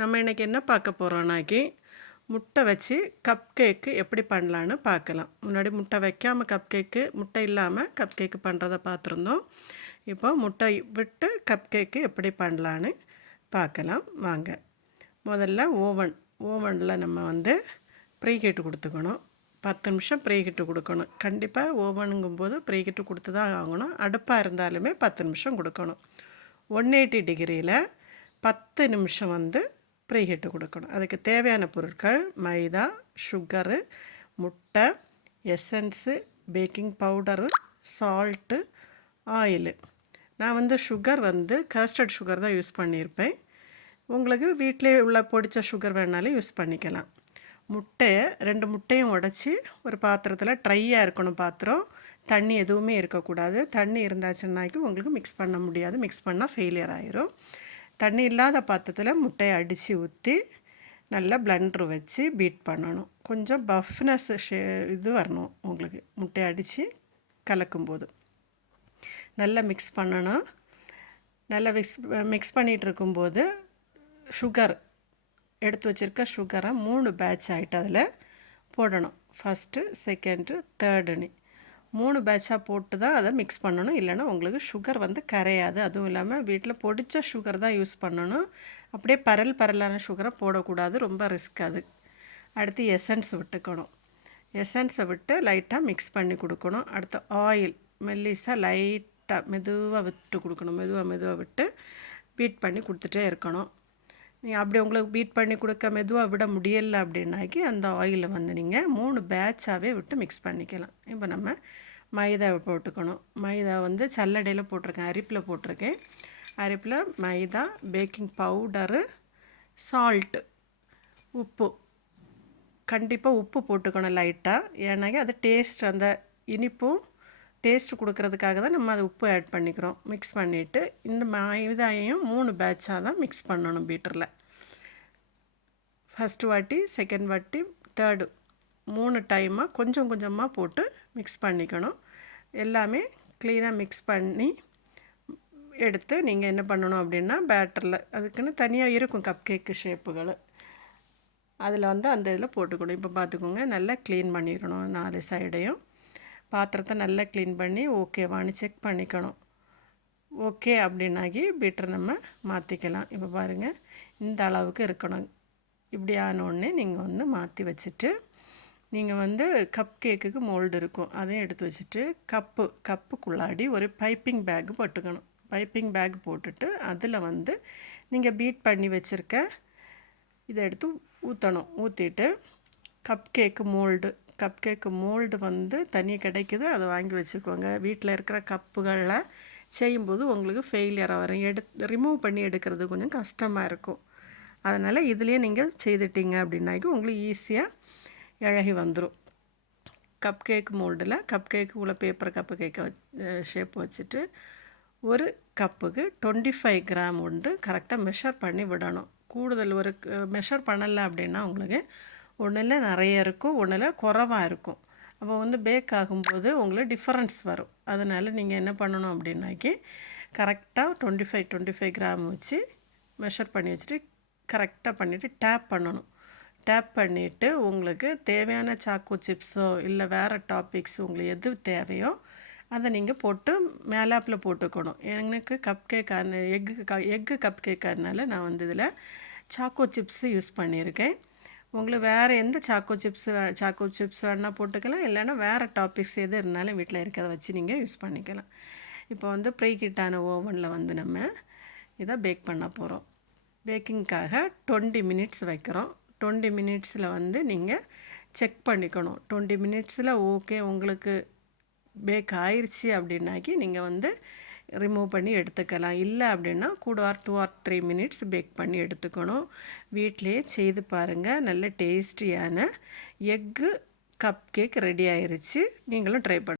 நம்ம இன்றைக்கி என்ன பார்க்க போகிறோம்னாக்கி முட்டை வச்சு கப் கேக்கு எப்படி பண்ணலான்னு பார்க்கலாம். முன்னாடி முட்டை வைக்காமல் கப் கேக்கு, முட்டை இல்லாமல் கப் கேக்கு பண்ணுறதை பார்த்துருந்தோம். இப்போ முட்டை விட்டு கப் கேக்கு எப்படி பண்ணலான்னு பார்க்கலாம் வாங்க. முதல்ல ஓவனில் நம்ம வந்து ப்ரீஹீட்டு கொடுத்துக்கணும். 10 நிமிஷம் ப்ரீஹீட்டு கொடுக்கணும். கண்டிப்பாக ஓவனுங்கும்போது ப்ரீஹீட்டு கொடுத்து தான் ஆகணும். அடுப்பாக இருந்தாலுமே 10 நிமிஷம் கொடுக்கணும். 180 டிகிரியில் 10 நிமிஷம் வந்து ப்ரீஹீட்டு கொடுக்கணும். அதுக்கு தேவையான பொருட்கள் மைதா, சுகரு, முட்டை, essence, baking powder, salt, oil. நான் வந்து சுகர் வந்து கஸ்டர்ட் சுகர் தான் யூஸ் பண்ணியிருப்பேன். உங்களுக்கு வீட்டிலே உள்ள பொடித்த சுகர் வேணாலும் யூஸ் பண்ணிக்கலாம். முட்டையை 2 முட்டையும் உடச்சி ஒரு பாத்திரத்தில் ட்ரையாக இருக்கணும் பாத்திரம். தண்ணி எதுவுமே இருக்கக்கூடாது. தண்ணி இருந்தாச்சுன்னாக்கி உங்களுக்கு மிக்ஸ் பண்ண முடியாது. மிக்ஸ் பண்ணால் ஃபெயிலியர் ஆயிரும். தண்ணி இல்லாத பாத்திரத்தில் முட்டையை அடித்து ஊற்றி நல்லா பிளெண்டர் வச்சு பீட் பண்ணணும். கொஞ்சம் பஃப்னஸ் இது வரணும் உங்களுக்கு முட்டையை அடித்து கலக்கும்போது. நல்லா மிக்ஸ் பண்ணணும். நல்லா மிக்ஸ் பண்ணிகிட்டு இருக்கும்போது சுகர் எடுத்து வச்சுருக்க சுகரை 3 பேட்ச் ஆகிட்டு அதில் போடணும். ஃபஸ்ட்டு, செகண்டு, தேர்டுன்னு 3 பேட்சாக போட்டு தான் அதை மிக்ஸ் பண்ணணும். இல்லைன்னா உங்களுக்கு சுகர் வந்து கரையாது. அதுவும் இல்லாமல் வீட்டில் பொடித்த சுகர் தான் யூஸ் பண்ணணும். அப்படியே பரலான சுகரை போடக்கூடாது. ரொம்ப ரிஸ்க் அது. அடுத்து எசன்ஸ் விட்டுக்கணும். எசன்ஸை விட்டு லைட்டாக மிக்ஸ் பண்ணி கொடுக்கணும். அடுத்து ஆயில் மெல்லிஸாக லைட்டாக மெதுவாக விட்டு கொடுக்கணும். மெதுவாக விட்டு பீட் பண்ணி கொடுத்துட்டே இருக்கணும். நீங்கள் அப்படி உங்களுக்கு பீட் பண்ணி கொடுக்க மெதுவாக விட முடியலை அப்படின்னாக்கி அந்த ஆயிலை வந்து நீங்கள் 3 பேட்சாகவே விட்டு மிக்ஸ் பண்ணிக்கலாம். இப்போ நம்ம மைதாவை போட்டுக்கணும். மைதா வந்து சல்லடையில் போட்டிருக்கேன், அரிப்பில் போட்டிருக்கேன். அரிப்பில் மைதா, பேக்கிங் பவுடரு, சால்ட்டு, உப்பு. கண்டிப்பாக உப்பு போட்டுக்கணும் லைட்டாக. ஏன்னாக்கி அது டேஸ்ட், அந்த இனிப்பும் டேஸ்ட் கொடுக்கறதுக்காக தான் நம்ம அதை உப்பு ஆட் பண்ணிக்கிறோம். மிக்ஸ் பண்ணிவிட்டு இந்த மைதாயையும் 3 பேட்சாக தான் மிக்ஸ் பண்ணணும் பீட்டரில். ஃபஸ்ட்டு வாட்டி, செகண்ட் வாட்டி, தேர்டு 3 டைமாக கொஞ்சம் கொஞ்சமாக போட்டு மிக்ஸ் பண்ணிக்கணும். எல்லாமே க்ளீனாக மிக்ஸ் பண்ணி எடுத்து நீங்கள் என்ன பண்ணணும் அப்படின்னா பேட்டரில் அதுக்குன்னு தனியாக இருக்கும் கப் கேக்கு ஷேப்புகள். அதில் வந்து அந்த இதில் போட்டுக்கணும். இப்போ பார்த்துக்கோங்க, நல்லா க்ளீன் பண்ணிடணும் 4 சைடையும். பாத்திரத்தை நல்லா க்ளீன் பண்ணி ஓகேவான்னு செக் பண்ணிக்கணும். ஓகே அப்படின்னாக்கி பீட்டரை நம்ம மாற்றிக்கலாம். இப்போ பாருங்கள், இந்த அளவுக்கு இருக்கணும். இப்படி ஆனோடனே நீங்கள் வந்து மாற்றி வச்சுட்டு நீங்கள் வந்து கப் கேக்குக்கு மோல்டு இருக்கும், அதையும் எடுத்து வச்சுட்டு கப்புக்குள்ளாடி ஒரு பைப்பிங் பேக் போட்டுக்கணும். பைப்பிங் பேக் போட்டுட்டு அதில் வந்து நீங்கள் பீட் பண்ணி வச்சுருக்க இதை எடுத்து ஊற்றணும். ஊற்றிட்டு கப் கேக்கு மோல்டு வந்து தனி கிடைக்குது, அதை வாங்கி வச்சுக்கோங்க. வீட்டில் இருக்கிற கப்புகளில் செய்யும்போது உங்களுக்கு ஃபெயிலியராக வரும். ரிமூவ் பண்ணி எடுக்கிறது கொஞ்சம் கஷ்டமாக இருக்கும். அதனால் இதுலேயே நீங்கள் செய்துட்டீங்க அப்படின்னாக்கி உங்களுக்கு ஈஸியாக இழகி வந்துடும். கப் கேக் மோல்டில் கப் கேக்கு உள்ள பேப்பர் கப்பு கேக்கை ஷேப் வச்சுட்டு ஒரு கப்புக்கு 25 கிராம் வந்து கரெக்டாக மெஷர் பண்ணி விடணும். கூடுதல் ஒரு மெஷர் பண்ணலை அப்படின்னா உங்களுக்கு ஒன்றில் நிறைய இருக்கும், ஒன்றில் குறைவாக இருக்கும். அப்போ வந்து பேக் ஆகும்போது உங்களுக்கு டிஃப்ரென்ஸ் வரும். அதனால் நீங்கள் என்ன பண்ணணும் அப்படின்னாக்கி கரெக்டாக 25 கிராம் வச்சு மெஷர் பண்ணி வச்சுட்டு கரெக்டாக பண்ணிவிட்டு டேப் பண்ணணும். டேப் பண்ணிவிட்டு உங்களுக்கு தேவையான சாக்கோ சிப்ஸோ இல்லை வேறு டாப்பிக்ஸ் உங்களுக்கு எது தேவையோ அதை நீங்கள் போட்டு மேலாப்பில் போட்டுக்கணும். எனக்கு கப் கேக் எக்கு கப் கேக்காதனால நான் வந்து இதில் சாக்கோ சிப்ஸு யூஸ் பண்ணியிருக்கேன். உங்களுக்கு வேறு எந்த சாக்கோ சிப்ஸ் வேணால் போட்டுக்கலாம். இல்லைன்னா வேறு டாப்பிக்ஸ் எது இருந்தாலும் வீட்டில் இருக்கிறத வச்சு நீங்கள் யூஸ் பண்ணிக்கலாம். இப்போ வந்து ப்ரீஹீட்டான ஓவனில் வந்து நம்ம இதை பேக் பண்ண போகிறோம். பேக்கிங்காக 20 மினிட்ஸ் வைக்கிறோம். 20 மினிட்ஸில் வந்து நீங்கள் செக் பண்ணிக்கணும். 20 மினிட்ஸில் ஓகே உங்களுக்கு பேக் ஆயிடுச்சு அப்படின்னாக்கி நீங்கள் வந்து ரிமூவ் பண்ணி எடுத்துக்கலாம். இல்லை அப்படின்னா கூட 2 or 3 மினிட்ஸ் பேக் பண்ணி எடுத்துக்கணும். வீட்டிலையே செய்து பாருங்கள். நல்ல டேஸ்டியான எக்கு கப் கேக் ரெடி ஆயிடுச்சு. நீங்களும் ட்ரை பண்ணுங்கள்.